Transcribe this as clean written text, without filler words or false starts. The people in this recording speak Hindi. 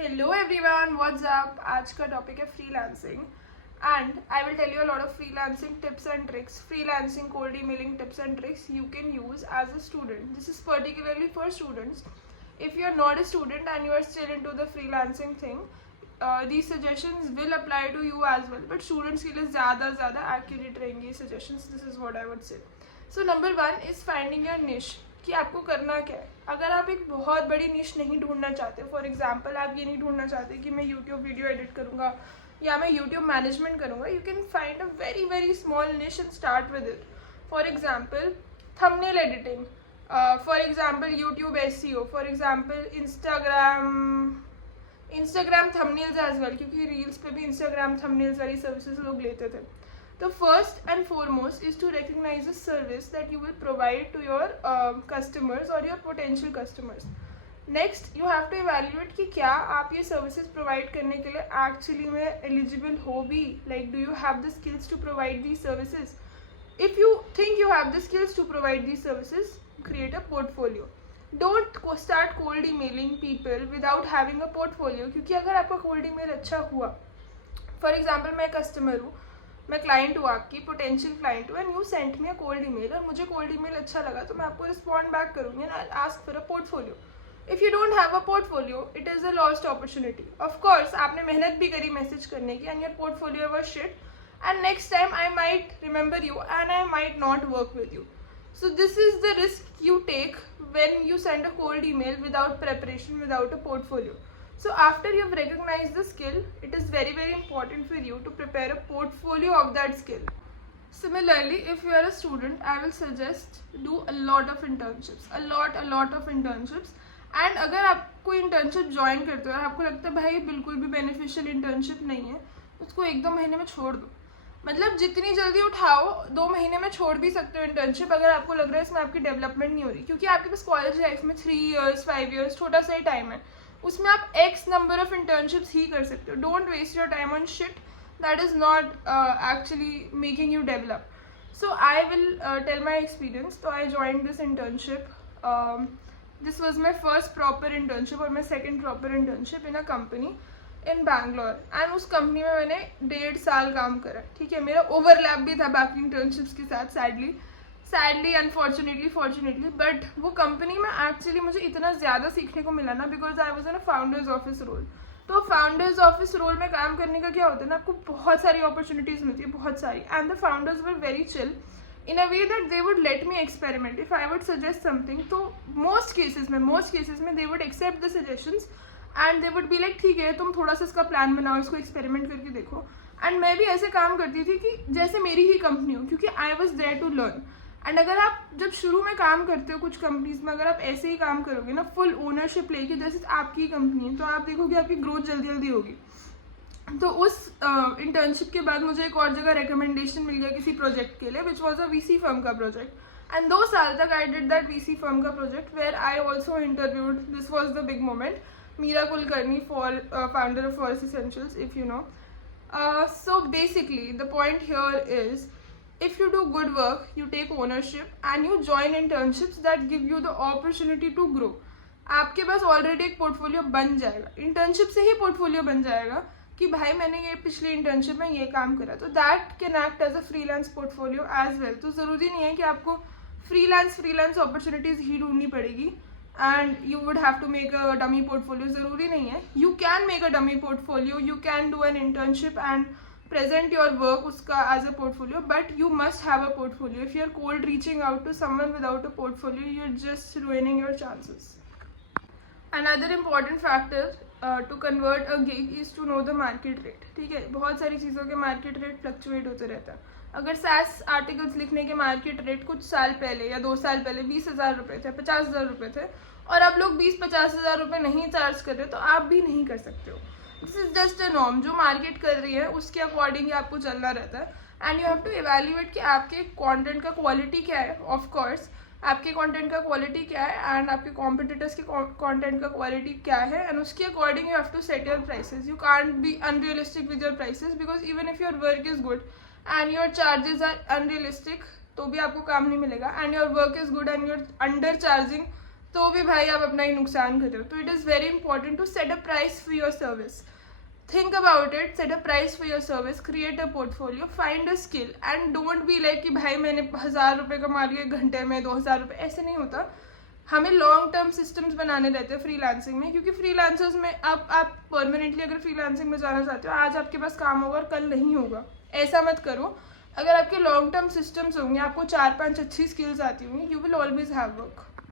Hello everyone, what's up. आज का टॉपिक है freelancing and I will tell you a lot of freelancing tips and tricks, freelancing cold emailing tips and tricks you can use as a student. This is particularly for students. If you are not a student and you are still into the freelancing thing, these suggestions will apply to you as well, but students के लिए ज़्यादा accurate रहेंगे suggestions. This is what I would say. So number one is finding your niche, कि आपको करना क्या है। अगर आप एक बहुत बड़ी निश नहीं ढूंढना चाहते, फॉर एग्जांपल आप ये नहीं ढूंढना चाहते कि मैं यूट्यूब वीडियो एडिट करूँगा या मैं यूट्यूब मैनेजमेंट करूँगा, you can find a very very small niche and start with it. For example thumbnail editing, for example YouTube SEO, for example Instagram thumbnails as well, क्योंकि रील्स पे भी इंस्टाग्राम थंबनेल्स वाली सर्विसेज लोग लेते थे। The first and foremost is to recognize the service that you will provide to your customers or your potential customers. Next, you have to evaluate कि क्या आप ये services provide करने के लिए actually में eligible हो भी, like do you have the skills to provide these services? If you think you have the skills to provide these services, create a portfolio. Don't start cold emailing people without having a portfolio, क्योंकि अगर आपका cold email अच्छा हुआ, for example मैं customer हूँ, मैं क्लाइंट हूँ, आपकी पोटेंशियल क्लाइंट हूँ, and you sent me a cold email और मुझे कोल्ड ईमेल अच्छा लगा तो मैं आपको रिस्पॉन्ड बैक करूँगी and I ask for a portfolio. If you don't have a portfolio, it is a lost opportunity. Of course आपने मेहनत भी करी मैसेज करने की and your portfolio was shit, and next time I might remember you and I might not work with you. So this is the risk you take when you send a cold email without preparation, without a portfolio. So after you've recognized the skill, it is very very important for you to prepare a portfolio of that skill. Similarly, if you are a student, I will suggest do a lot of internships, a lot of internships. And अगर आप कोई इंटर्नशिप ज्वाइन करते हो और आपको लगता है भाई बिल्कुल भी बेनिफिशियल इंटर्नशिप नहीं है, उसको 1-2 महीने में छोड़ दो। मतलब जितनी जल्दी उठाओ, 2 महीने में छोड़ भी सकते हो इंटर्नशिप अगर आपको लग रहा है इसमें आपकी डेवलपमेंट नहीं हो रही, क्योंकि आपके पास कॉलेज लाइफ में 3 years 5 years छोटा सा ही टाइम है, उसमें आप एक्स नंबर ऑफ इंटर्नशिप्स ही कर सकते हो. Don't waste your time on shit that is not actually making you develop. So I will tell my experience. तो I join this internship. This was my first proper internship और my second proper internship in a company in Bangalore. And उस कंपनी में मैंने 1.5 साल काम करा. ठीक है, मेरा ओवरलैप भी था बाकी इंटर्नशिप्स के साथ, सैडली अनफॉर्चुनेटली फॉर्चुनेटली. बट वो कंपनी में एक्चुअली मुझे इतना ज़्यादा सीखने को मिला ना, because I was in a founder's office role. तो फाउंडर्स ऑफिस रोल में काम करने का क्या होता है ना, आपको बहुत सारी अपॉर्चुनिटीज़ मिलती है, बहुत सारी. And the founders were very chill in a way that they would let me experiment. If I would suggest something, तो most cases में they would accept the suggestions and they would be like ठीक है तुम थोड़ा सा इसका प्लान बनाओ, इसको एक्सपेरिमेंट करके देखो. एंड मैं भी ऐसे काम करती थी कि जैसे मेरी ही कंपनी हो, क्योंकि I was there to learn. And अगर आप जब शुरू में काम करते हो कुछ कंपनीज में, अगर आप ऐसे ही काम करोगे ना फुल ओनरशिप लेके जैसे आपकी कंपनी है, तो आप देखोगे आपकी ग्रोथ जल्दी होगी. तो उस इंटर्नशिप के बाद मुझे एक और जगह रिकमेंडेशन मिल गया किसी प्रोजेक्ट के लिए, which was a VC firm का प्रोजेक्ट. एंड 2 साल तक I did that VC firm का project where I also interviewed. This was the big moment. Meera Kulkarni, founder of Forest Essentials, if you know. So basically the point here is, if you do good work, you take ownership and you join internships that give you the opportunity to grow. आपके पास ऑलरेडी एक पोर्टफोलियो बन जाएगा, इंटर्नशिप से ही पोर्टफोलियो बन जाएगा कि भाई मैंने ये पिछले इंटर्नशिप में ये काम करा. तो that can act as a freelance portfolio as well. तो ज़रूरी नहीं है कि आपको फ्रीलांस अपॉर्चुनिटीज़ ही ढूंढनी पड़ेगी and you would have to make a dummy portfolio. ज़रूरी नहीं है. You can make a dummy portfolio, you can do an internship and present your work उसका as a portfolio, but you must have a portfolio. If you're cold reaching out to someone without a portfolio, you're just ruining your chances. Another important factor to convert a gig is to know the market rate. ठीक है, बहुत सारी चीज़ों के market rate fluctuate होते रहता है. अगर SaaS आर्टिकल्स लिखने के मार्केट रेट कुछ साल पहले या 2 साल पहले 20,000 रुपये थे, 50,000 रुपये थे, और अब लोग 20-50,000 रुपये नहीं चार्ज कर रहे, तो आप भी नहीं कर सकते हो. This is just a norm. जो मार्केट कर रही है उसके अकॉर्डिंग ही आपको चलना रहता है. And you have to evaluate कि आपके कंटेंट का क्वालिटी क्या है. ऑफ कोर्स आपके कंटेंट का क्वालिटी क्या है एंड आपके कॉम्पिटिटर्स के कंटेंट का क्वालिटी क्या है, एंड उसके according you have to set your prices. You can't be unrealistic with your prices, because even if your work is good and your charges are unrealistic, तो भी आपको काम नहीं मिलेगा. And your work is good and you're undercharging, तो भी भाई आप अपना ही नुकसान कर रहे हो. तो it is very important to set a price for your service. Think about it, set a price for your service, create a portfolio, find a skill and don't be like कि भाई मैंने 1000 रुपये कमा लिए घंटे में, 2000 रुपये. ऐसे नहीं होता. हमें लॉन्ग टर्म सिस्टम्स बनाने रहते हैं फ्रीलांसिंग में, क्योंकि फ्रीलांसर्स में अब आप परमानेंटली अगर फ्रीलांसिंग में जाना चाहते हो, आज आपके पास काम होगा और कल नहीं होगा. ऐसा मत करो. अगर आपके लॉन्ग टर्म सिस्टम्स होंगे, आपको 4-5 अच्छी स्किल्स आती होंगी, you will always have work.